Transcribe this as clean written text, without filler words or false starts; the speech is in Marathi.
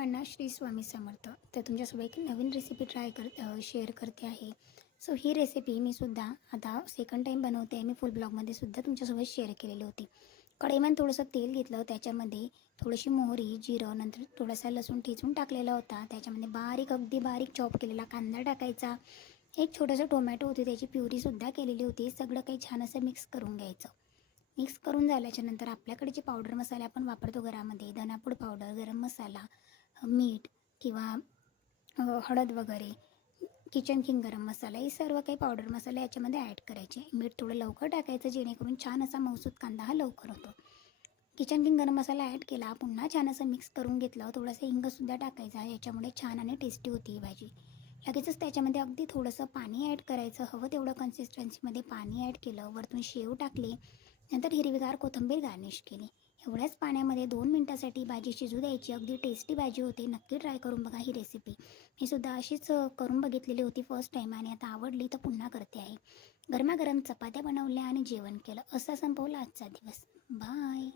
सर्वांना श्री स्वामी समर्थ. तर तुमच्यासोबत एक नवीन रेसिपी शेअर करते आहे. सो ही रेसिपी मी सुद्धा आता सेकंड टाईम बनवते आहे. मी फुल ब्लॉगमध्ये सुद्धा तुमच्यासोबत शेअर केलेली होती. कढईमध्ये थोडंसं तेल घेतलं, त्याच्यामध्ये थोडीशी मोहरी, जिरं, नंतर थोडासा लसूण ठेचून टाकलेला होता. त्याच्यामध्ये अगदी बारीक चॉप केलेला कांदा टाकायचा. एक छोटंसं टोमॅटो होती, त्याची प्युरीसुद्धा केलेली होती. सगळं काही छान असं मिक्स करून घ्यायचं. मिक्स करून झाल्याच्या नंतर आपल्याकडे जे पावडर मसाले आपण वापरतो घरामध्ये, धनापूड पावडर, गरम मसाला, मीठ किंवा हळद वगैरे, किचन किंग गरम मसाला, हे सर्व काही पावडर मसाले याच्यामध्ये ॲड करायचे. मीठ थोडं लवकर टाकायचं, जेणेकरून छान असा मऊसूत कांदा हा लवकर होतो. किचन किंग गरम मसाला ॲड केला, पुन्हा छान असं मिक्स करून घेतलं. थोडंसं हिंगसुद्धा टाकायचा, याच्यामुळे छान आणि टेस्टी होती ही भाजी. लगेचच त्याच्यामध्ये अगदी थोडंसं पाणी ॲड करायचं, हवं तेवढं कन्सिस्टन्सीमध्ये पाणी ॲड केलं. वरतून शेव टाकली, नंतर हिरवीगार कोथिंबीर गार्निश केली. एवढ्याच पाण्यामध्ये 2 मिनटासाठी भाजी शिजू द्यायची. अगदी टेस्टी भाजी होते. नक्की ट्राय करून बघा ही रेसिपी. मी सुद्धा अशीच करून बघितलेली होती फर्स्ट टाईम, आणि आता आवडली तर पुन्हा करते आहे. गरमागरम चपात्या बनवल्या आणि जेवण केलं. असा संपवला आजचा दिवस. बाय.